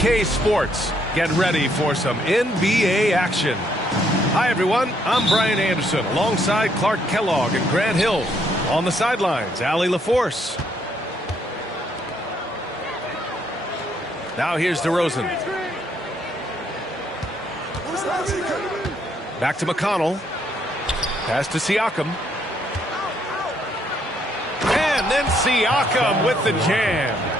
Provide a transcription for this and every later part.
BK Sports. Get ready for some NBA action. Hi, everyone. I'm Brian Anderson alongside Clark Kellogg and Grant Hill. On the sidelines, Allie LaForce. Now here's DeRozan. Back to McConnell. Pass to Siakam. And then Siakam with the jam.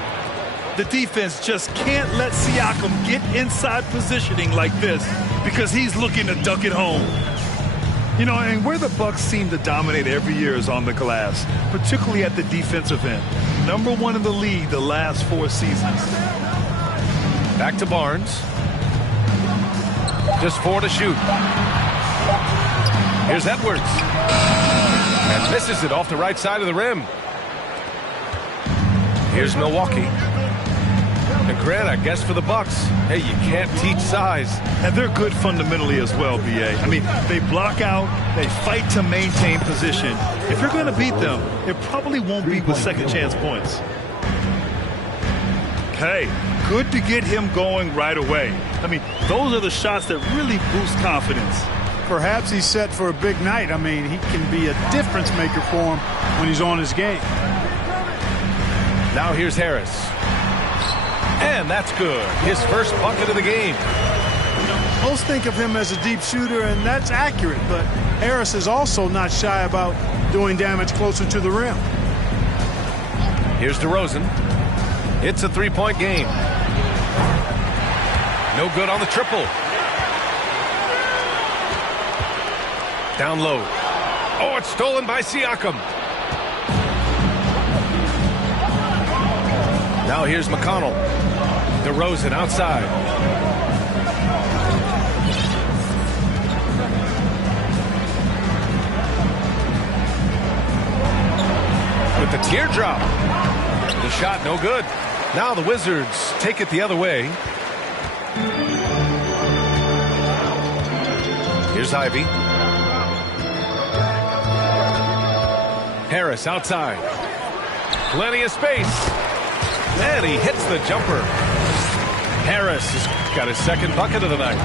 The defense just can't let Siakam get inside positioning like this because he's looking to duck it home. You know, and where the Bucks seem to dominate every year is on the glass, particularly at the defensive end. #1 in the league the last 4 seasons. Back to Barnes. Just 4 to shoot. Here's Edwards. And misses it off the right side of the rim. Here's Milwaukee. And Grant, I guess for the Bucks, hey, you can't teach size. And they're good fundamentally as well, B.A. I mean, they block out, they fight to maintain position. If you're going to beat them, it probably won't be with second chance points. Okay, good to get him going right away. I mean, those are the shots that really boost confidence. Perhaps he's set for a big night. I mean, he can be a difference maker for him when he's on his game. Now here's Harris. And that's good. His first bucket of the game. Most think of him as a deep shooter, and that's accurate, but Harris is also not shy about doing damage closer to the rim. Here's DeRozan. It's a 3-point game. No good on the triple. Down low. Oh, it's stolen by Siakam. Now here's McConnell. DeRozan outside. With the teardrop. The shot no good. Now the Wizards take it the other way. Here's Ivy. Harris outside. Plenty of space. And he hits the jumper. Harris has got his second bucket of the night.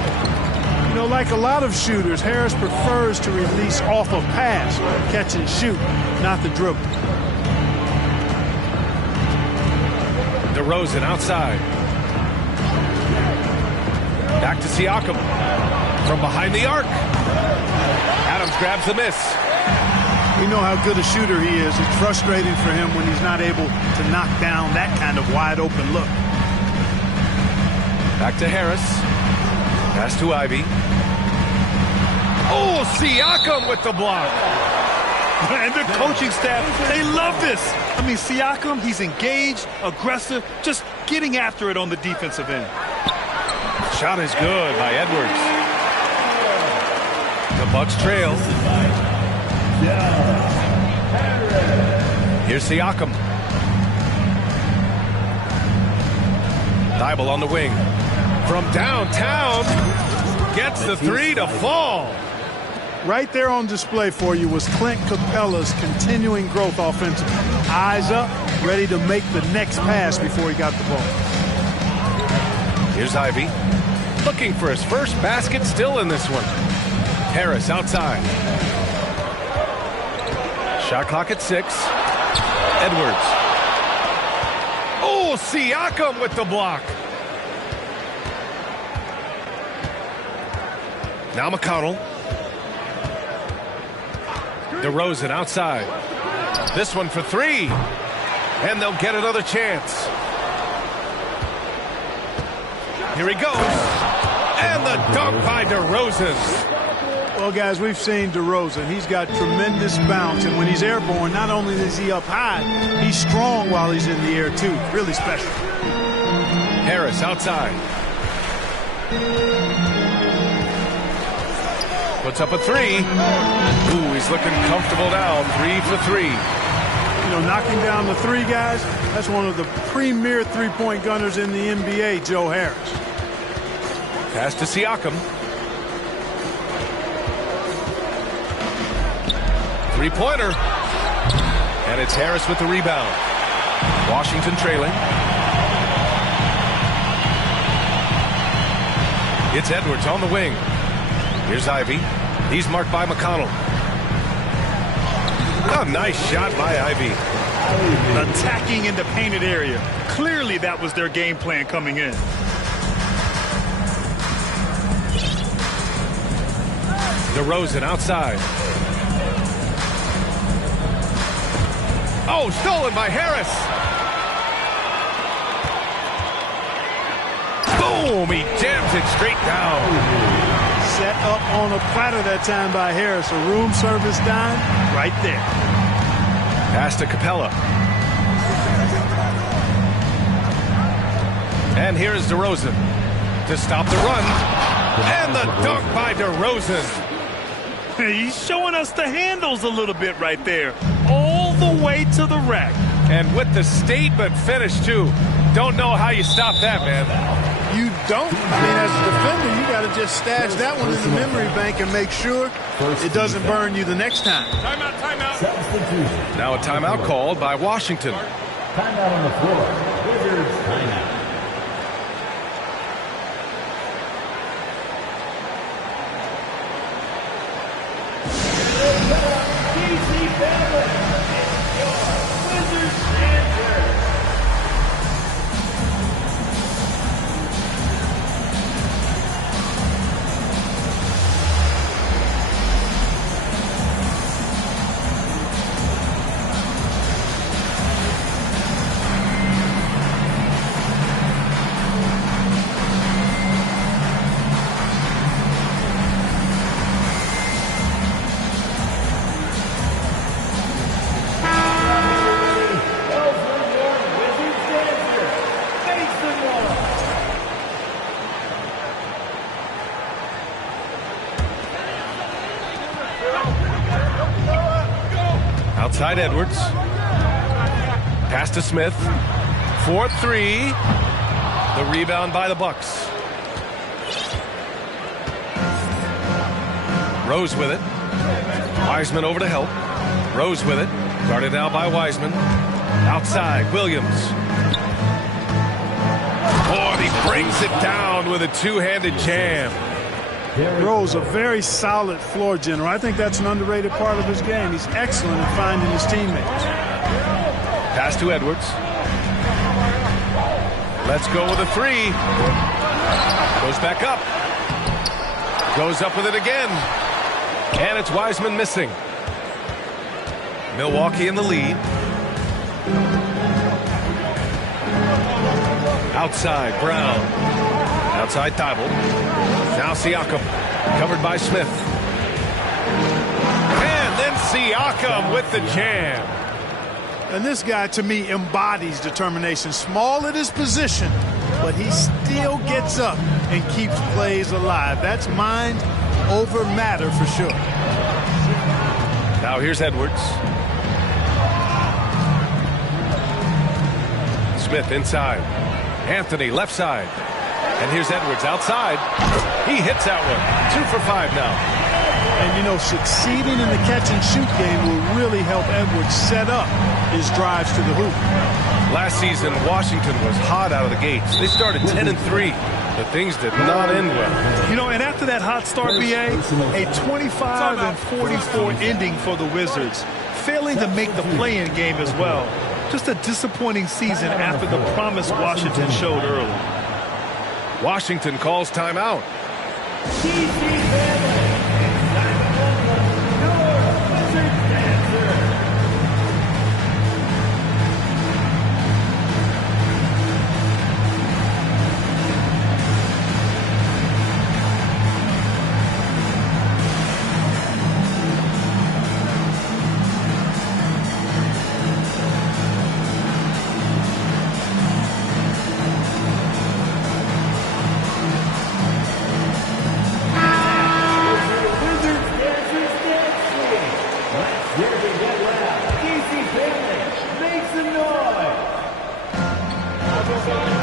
You know, like a lot of shooters, Harris prefers to release off a pass, catch and shoot, not the dribble. DeRozan outside. Back to Siakam. From behind the arc. Adams grabs the miss. We know how good a shooter he is. It's frustrating for him when he's not able to knock down that kind of wide open look. Back to Harris. Pass to Ivy. Oh, Siakam with the block. And the coaching staff, they love this. I mean, Siakam, he's engaged, aggressive, just getting after it on the defensive end. Shot is good by Edwards. The Bucks trail. Here's Siakam. Thibault on the wing. From downtown. Gets the 3 to fall. Right there on display for you was Clint Capella's continuing growth offensively. Eyes up, ready to make the next pass before he got the ball. Here's Ivy. Looking for his first basket still in this one. Harris outside. Shot clock at 6. Edwards. Oh, Siakam with the block. Now McConnell. DeRozan outside. This one for 3. And they'll get another chance. Here he goes. And the dunk by DeRozan. Well, guys, we've seen DeRozan. He's got tremendous bounce, and when he's airborne, not only is he up high, he's strong while he's in the air, too. Really special. Harris outside. Puts up a 3. Ooh, he's looking comfortable now. 3 for 3. You know, knocking down the 3, guys, that's one of the premier three-point gunners in the NBA, Joe Harris. Pass to Siakam. 3-pointer. And it's Harris with the rebound. Washington trailing. It's Edwards on the wing. Here's Ivy. He's marked by McConnell. Oh, nice shot by Ivy. Attacking in the painted area. Clearly that was their game plan coming in. DeRozan outside. Oh, stolen by Harris. Boom, he jams it straight down. Set up on a platter that time by Harris. A room service dime right there. Pass to Capella. And here's DeRozan to stop the run. And the dunk by DeRozan. He's showing us the handles a little bit right there. All the way to the rack. And with the statement finish, too. Don't know how you stop that, man. You don't. I mean, as a defender, you got to just stash that one in the memory bank and make sure it doesn't burn you the next time. Timeout, timeout. Now a timeout called by Washington. Timeout on the floor. Wizards timeout. Outside Edwards. Pass to Smith. 4-3. The rebound by the Bucks. Rose with it. Wiseman over to help. Rose with it. Guarded now by Wiseman. Outside, Williams. Oh, he brings it down with a two-handed jam. Rose, a very solid floor general. I think that's an underrated part of his game. He's excellent at finding his teammates. Pass to Edwards. Let's go with a three. Goes back up. Goes up with it again. And it's Wiseman missing. Milwaukee in the lead. Outside, Brown. Outside, Thibault. Now Siakam, covered by Smith. And then Siakam with the jam. And this guy, to me, embodies determination. Small at his position, but he still gets up and keeps plays alive. That's mind over matter for sure. Now here's Edwards. Smith inside. Anthony left side. And here's Edwards outside. He hits that one. 2 for 5 now. And, you know, succeeding in the catch-and-shoot game will really help Edwards set up his drives to the hoop. Last season, Washington was hot out of the gates. They started 10-3, but things did not end well. You know, and after that hot start, BA, a 25-44 ending for the Wizards, failing to make the play-in game as well. Just a disappointing season after the promise Washington showed early. Washington calls timeout.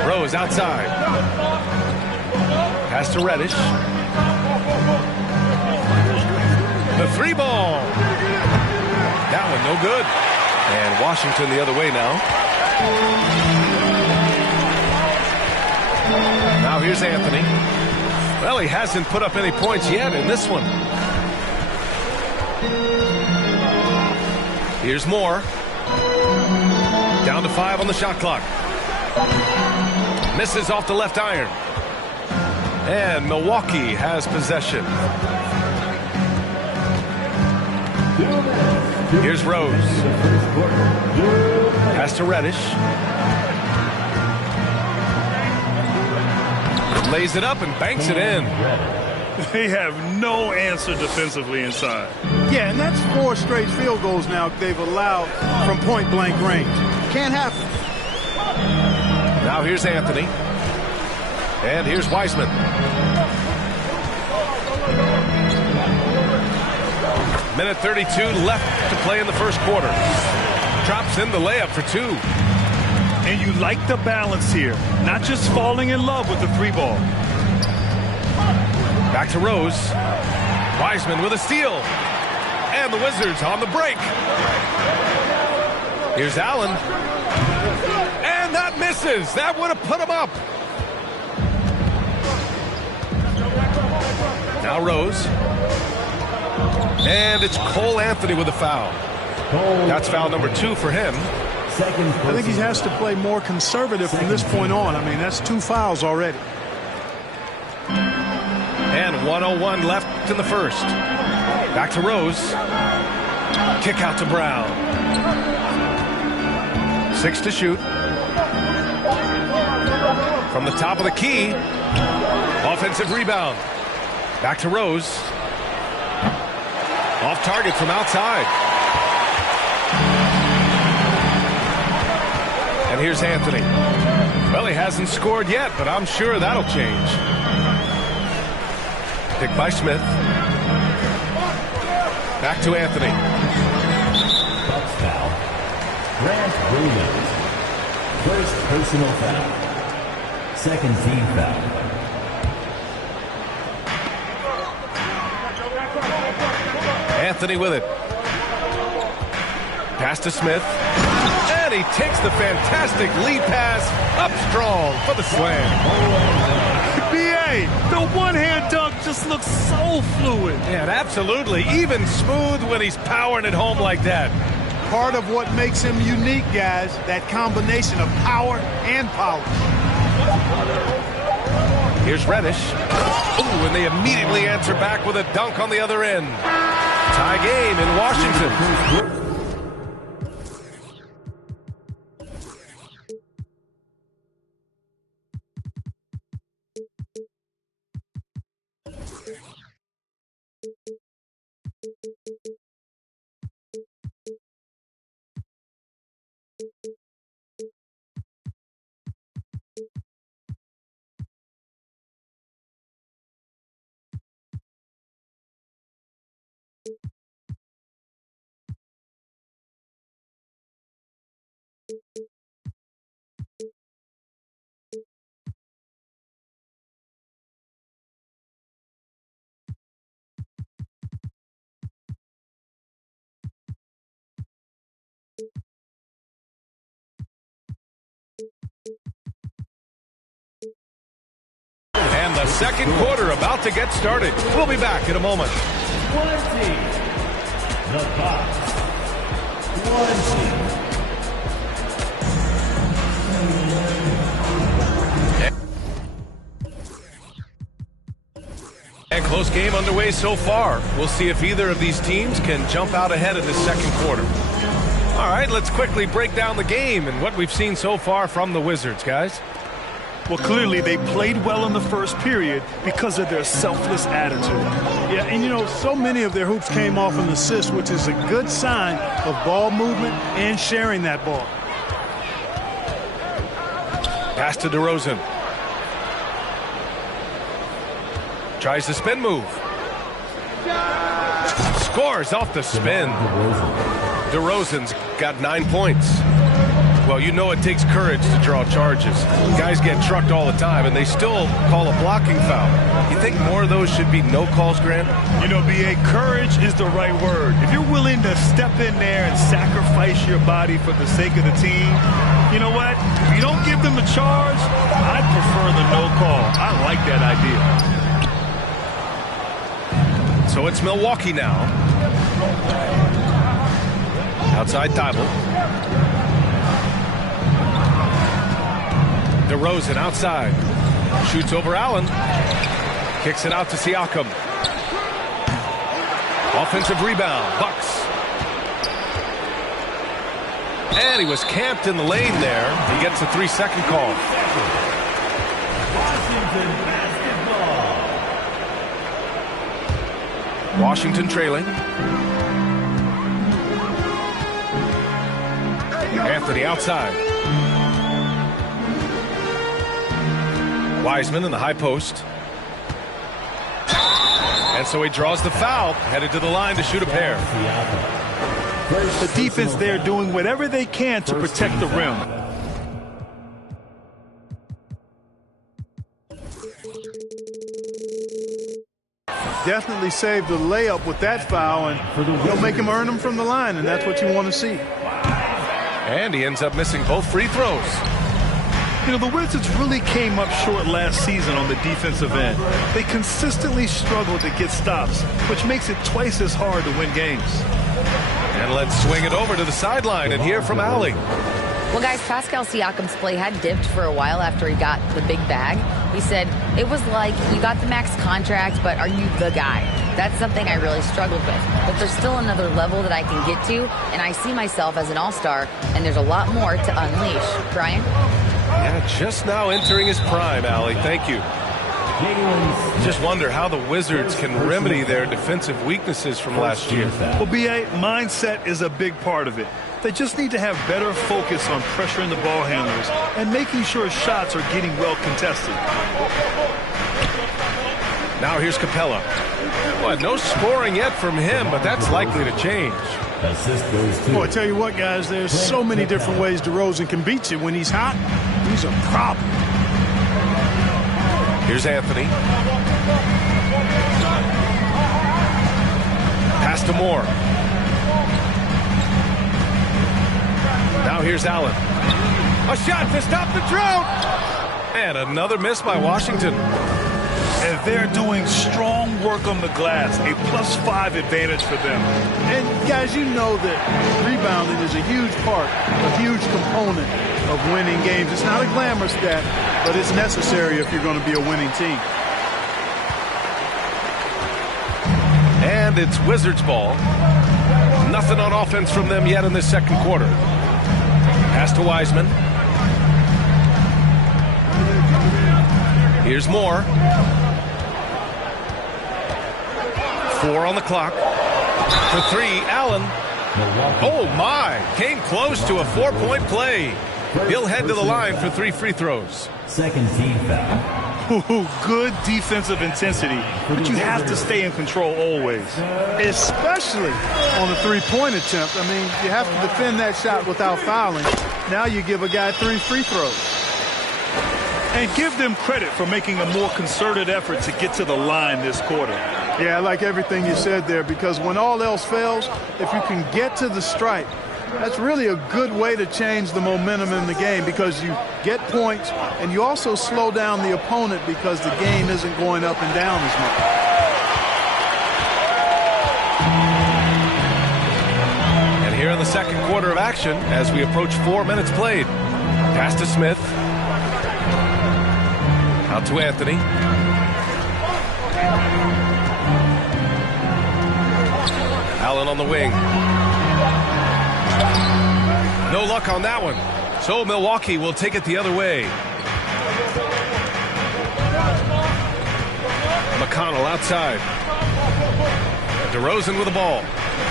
Rose outside. Pass to Reddish. The three ball. That one no good. And Washington the other way now. Now here's Anthony. Well, he hasn't put up any points yet in this one. Here's Moore. Down to 5 on the shot clock. Misses off the left iron. And Milwaukee has possession. Here's Rose. Pass to Reddish. Lays it up and banks it in. They have no answer defensively inside. Yeah, and that's 4 straight field goals now they've allowed from point-blank range. Can't happen. Now here's Anthony. And here's Wiseman. Minute 32 left to play in the first quarter. Drops in the layup for 2. And you like the balance here. Not just falling in love with the 3-ball. Back to Rose. Wiseman with a steal. And the Wizards on the break. Here's Allen. And that misses. That would have put him up. Now Rose. And it's Cole Anthony with a foul. That's foul number 2 for him. I think he has to play more conservative from this point on. I mean, that's 2 fouls already. And 1:01 left in the first. Back to Rose. Kick out to Brown. 6 to shoot. From the top of the key. Offensive rebound. Back to Rose. Off target from outside. And here's Anthony. Well, he hasn't scored yet, but I'm sure that'll change. Picked by Smith. Back to Anthony. Bucks foul. Grant Williams. First personal foul. Second team foul. Anthony with it. Pass to Smith. And he takes the fantastic lead pass up strong for the slam. B.A., the one-hand dunk just looks so fluid. And absolutely, even smooth when he's powering it home like that. Part of what makes him unique, guys, that combination of power and polish. Here's Reddish. Ooh, and they immediately answer back with a dunk on the other end. Tie game in Washington. And the second quarter about to get started. We'll be back in a moment. 20. The Bucks. 20. And close game underway so far. We'll see if either of these teams can jump out ahead in the second quarter. All right, let's quickly break down the game and what we've seen so far from the Wizards, guys. Well, clearly they played well in the first period because of their selfless attitude. Yeah, and you know, so many of their hoops came off an assist, which is a good sign of ball movement and sharing that ball. Pass to DeRozan. Tries the spin move. Scores off the spin. DeRozan's got 9 points. Well, you know it takes courage to draw charges. Guys get trucked all the time, and they still call a blocking foul. You think more of those should be no calls, Grant? You know, B.A., courage is the right word. If you're willing to step in there and sacrifice your body for the sake of the team, you know what? If you don't give them a charge, I'd prefer the no call. I like that idea. So it's Milwaukee now. Outside Thibault. DeRozan outside. Shoots over Allen. Kicks it out to Siakam. Offensive rebound. Bucks. And he was camped in the lane there. He gets a 3-second call. Washington basketball. Washington trailing. Anthony outside. Wiseman in the high post. And so he draws the foul, headed to the line to shoot a pair. The defense there doing whatever they can to protect the rim. Definitely saved the layup with that foul, and he'll make him earn them from the line, and that's what you want to see. And he ends up missing both free throws. You know, the Wizards really came up short last season on the defensive end. They consistently struggled to get stops, which makes it twice as hard to win games. And let's swing it over to the sideline and hear from Allie. Well, guys, Pascal Siakam's play had dipped for a while after he got the big bag. He said, it was like, you got the max contract, but are you the guy? That's something I really struggled with. But there's still another level that I can get to, and I see myself as an all-star, and there's a lot more to unleash. Brian? Yeah, just now entering his prime, Allie. Thank you. Just wonder how the Wizards can remedy their defensive weaknesses from last year. Well, B.A., mindset is a big part of it. They just need to have better focus on pressuring the ball handlers and making sure shots are getting well contested. Now here's Capella. Well, no scoring yet from him, but that's likely to change. Assist goes to. Boy, I tell you what, guys, there's so many different ways DeRozan can beat you. When he's hot, he's a problem. Here's Anthony. Pass to Moore. Now here's Allen. A shot to stop the drought. And another miss by Washington. And they're doing strong work on the glass, a +5 advantage for them. And, guys, you know that rebounding is a huge part, a huge component of winning games. It's not a glamour stat, but it's necessary if you're going to be a winning team. And it's Wizards ball. Nothing on offense from them yet in this second quarter. Pass to Wiseman. Here's Moore. 4 on the clock. For 3, Allen. Oh, my. Came close to a 4-point play. He'll head to the line for 3 free throws. Second team foul. Ooh, good defensive intensity, but you have to stay in control always. Especially on a three-point attempt. I mean, you have to defend that shot without fouling. Now you give a guy 3 free throws. And give them credit for making a more concerted effort to get to the line this quarter. Yeah, I like everything you said there, because when all else fails, if you can get to the stripe, that's really a good way to change the momentum in the game, because you get points and you also slow down the opponent because the game isn't going up and down as much. And here in the second quarter of action, as we approach 4 minutes played. Pass to Smith. Out to Anthony. Allen on the wing. No luck on that one. So Milwaukee will take it the other way. McConnell outside. DeRozan with the ball.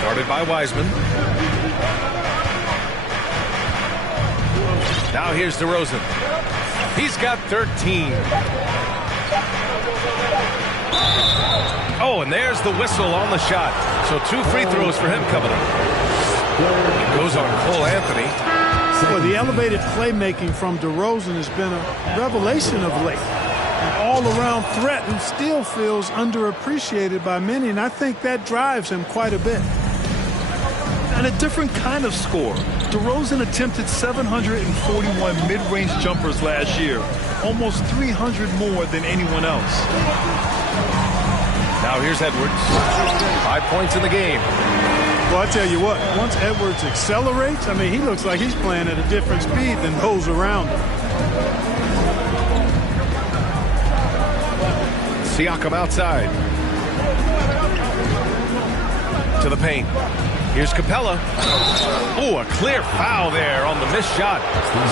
Guarded by Wiseman. Now here's DeRozan. He's got 13. Oh, and there's the whistle on the shot. So 2 free throws for him coming up. It goes on Cole Anthony. Well, the elevated playmaking from DeRozan has been a revelation of late. An all-around threat who still feels underappreciated by many, and I think that drives him quite a bit. And a different kind of score. DeRozan attempted 741 mid-range jumpers last year, almost 300 more than anyone else. Now here's Edwards. 5 points in the game. Well, I tell you what, once Edwards accelerates, I mean, he looks like he's playing at a different speed than those around him. Siakam outside. To the paint. Here's Capella. Oh, a clear foul there on the missed shot.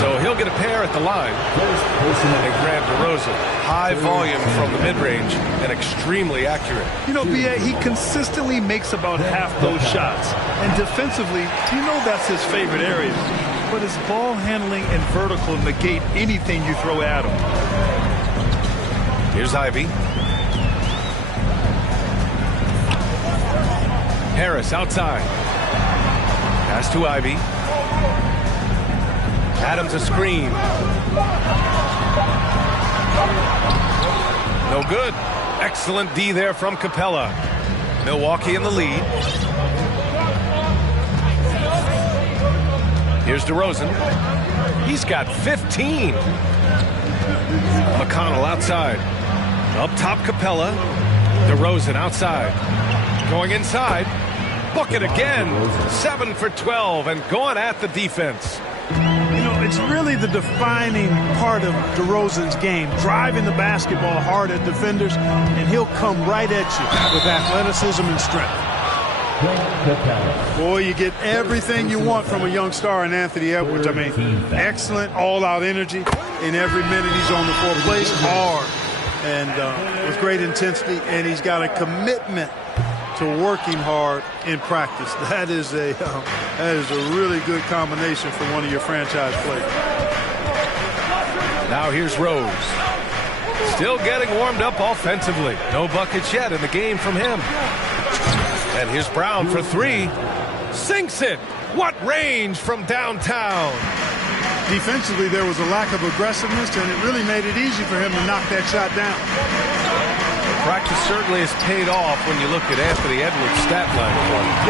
So he'll get a pair at the line. And grab DeRozan. High volume from the mid-range and extremely accurate. You know, B.A., he consistently makes about half those shots. And defensively, you know that's his favorite area. But his ball handling and vertical negate anything you throw at him. Here's Ivy. Harris outside. Pass to Ivy. Adams a screen. No good. Excellent D there from Capella. Milwaukee in the lead. Here's DeRozan. He's got 15. McConnell outside. Up top Capella. DeRozan outside. Going inside. Bucket again. 7 for 12 and going at the defense. You know, it's really the defining part of DeRozan's game, driving the basketball hard at defenders, and he'll come right at you with athleticism and strength. Boy, you get everything you want from a young star in Anthony Edwards. I mean, excellent all-out energy in every minute he's on the floor. Plays hard and with great intensity, and he's got a commitment to working hard in practice. That is a really good combination for one of your franchise players. Now here's Rose. Still getting warmed up offensively. No buckets yet in the game from him. And here's Brown for 3. Sinks it. What range from downtown. Defensively, there was a lack of aggressiveness, and it really made it easy for him to knock that shot down. Practice certainly has paid off when you look at Anthony Edwards' stat line.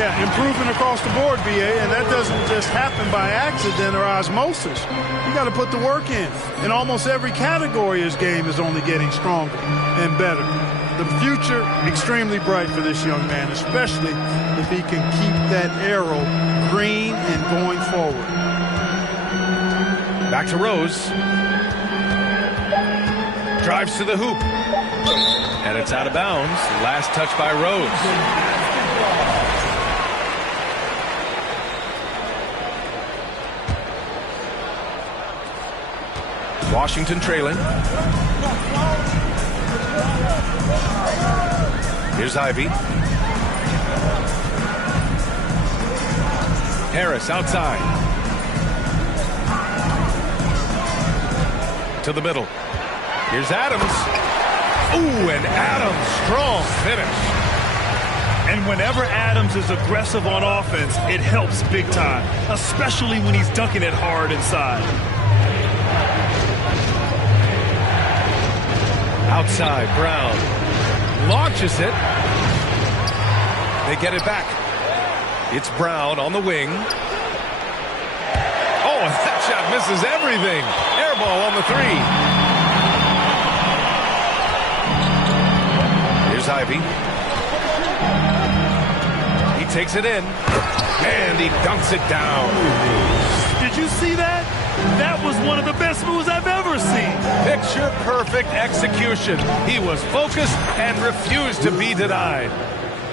Yeah, improving across the board, BA, and that doesn't just happen by accident or osmosis. You got to put the work in. In almost every category, his game is only getting stronger and better. The future, extremely bright for this young man, especially if he can keep that arrow green and going forward. Back to Rose. Drives to the hoop. And it's out of bounds. Last touch by Rose. Washington trailing. Here's Ivy. Harris outside. To the middle. Here's Adams. Ooh, and Adams, strong finish. And whenever Adams is aggressive on offense, it helps big time, especially when he's dunking it hard inside. Outside, Brown launches it. They get it back. It's Brown on the wing. Oh, and that shot misses everything. Air ball on the 3. Here's Ivy. He takes it in, and he dunks it down. Did you see that? That was one of the best moves I've ever seen. Picture-perfect execution. He was focused and refused to be denied.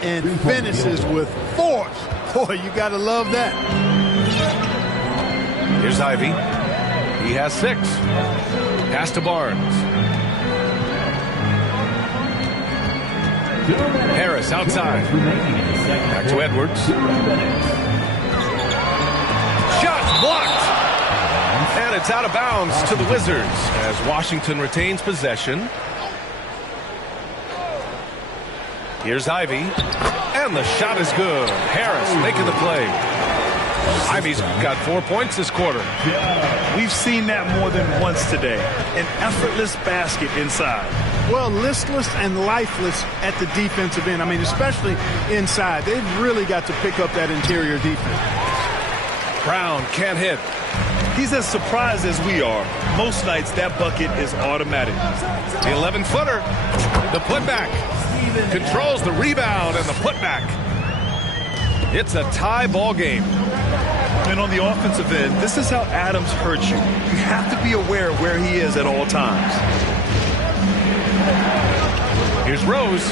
And finishes with force. Boy, you got to love that. Here's Ivy. He has 6. Pass to Barnes. Harris outside. Back to Edwards. Shot blocked. And it's out of bounds to the Wizards as Washington retains possession. Here's Ivy. And the shot is good. Harris making the play. Ivy's got 4 points this quarter. We've seen that more than once today. An effortless basket inside. Well, listless and lifeless at the defensive end. I mean, especially inside. They've really got to pick up that interior defense. Brown can't hit. He's as surprised as we are. Most nights, that bucket is automatic. The 11-footer. The putback. Controls the rebound and the putback. It's a tie ball game. And on the offensive end, this is how Adams hurts you. You have to be aware of where he is at all times. Here's Rose.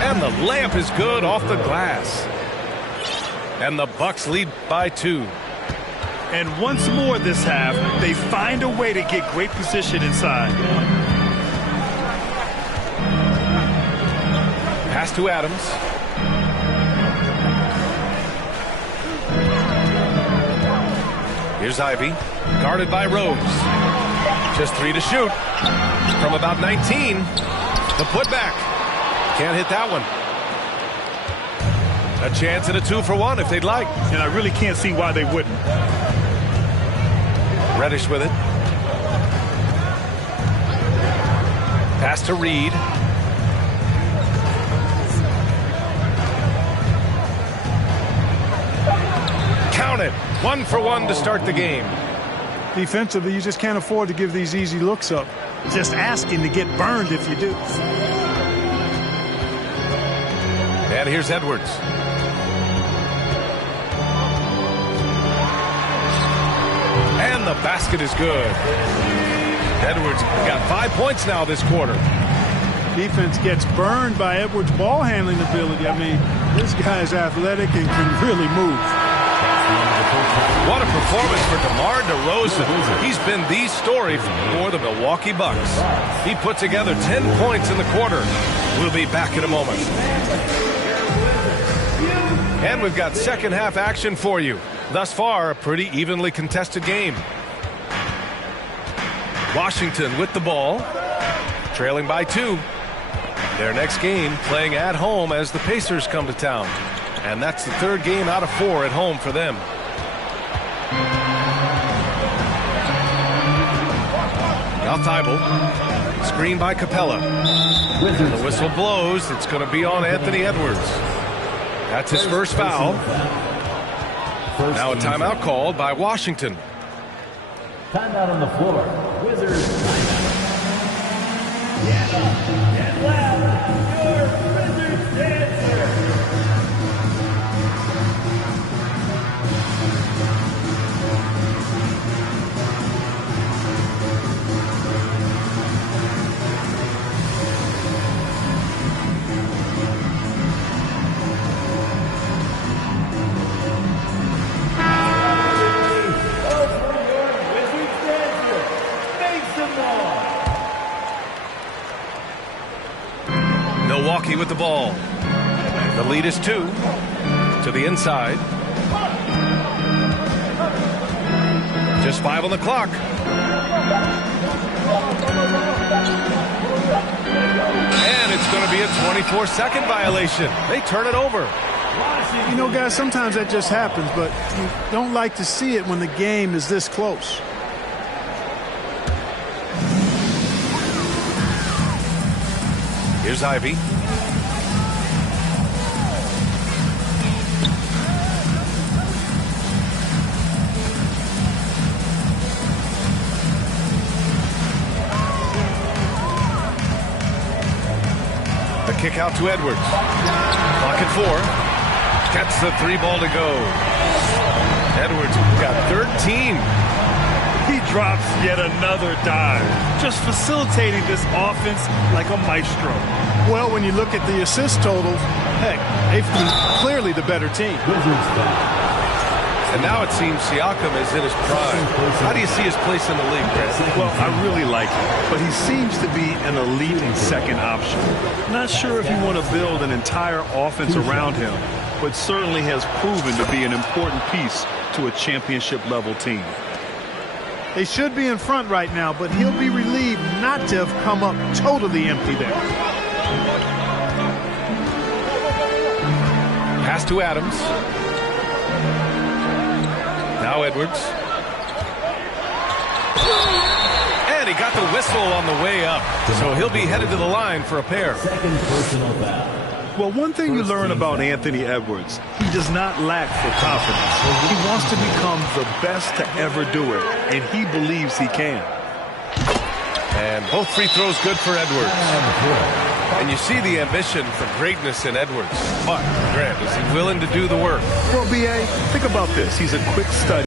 And the layup is good off the glass. And the Bucks lead by 2. And once more this half, they find a way to get great position inside. Pass to Adams. Here's Ivy, guarded by Rose. Just 3 to shoot. From about 19. The putback. Can't hit that one. A chance at a 2-for-1 if they'd like. And I really can't see why they wouldn't. Reddish with it. Pass to Reed. Count it. 1-for-1 to start the game. Defensively, you just can't afford to give these easy looks up. Just asking to get burned if you do. And here's Edwards. And the basket is good. Edwards got 5 points now this quarter. Defense gets burned by Edwards' ball handling ability. I mean, this guy's athletic and can really move. What a performance for DeMar DeRozan. He's been the story for the Milwaukee Bucks. He put together 10 points in the quarter. We'll be back in a moment. And we've got second half action for you. Thus far, a pretty evenly contested game. Washington with the ball, trailing by 2. Their next game playing at home as the Pacers come to town. And that's the 3rd game out of 4 at home for them. Now Thibault, screen by Capella. The whistle blows. It's going to be on Anthony Edwards. That's his first foul. Now a timeout called by Washington. Timeout on the floor. Wizards timeout. Get up, get loud, your Wizards dancer. Milwaukee with the ball. The lead is 2 to the inside. Just 5 on the clock. And it's going to be a 24-second violation. They turn it over. You know, guys, sometimes that just happens, but you don't like to see it when the game is this close. Here's Ivy. The kick out to Edwards. Clock at 4. Gets the 3 ball to go. Edwards got 13. He drops yet another dive, just facilitating this offense like a maestro. Well, when you look at the assist totals, heck, they've been clearly the better team. And now it seems Siakam is in his prime. How do you see his place in the league, Brad? Well, I really like him, but he seems to be an elite second option. Not sure if you want to build an entire offense around him, but certainly has proven to be an important piece to a championship-level team. They should be in front right now, but he'll be relieved not to have come up totally empty there. Pass to Adams. Now Edwards. And he got the whistle on the way up. So he'll be headed to the line for a pair. Second personal foul. Well, one thing you learn about Anthony Edwards, he does not lack for confidence. He wants to become the best to ever do it, and he believes he can. And both free throws good for Edwards. And you see the ambition for greatness in Edwards. But, Grant, is he willing to do the work? Well, B.A., think about this. He's a quick study.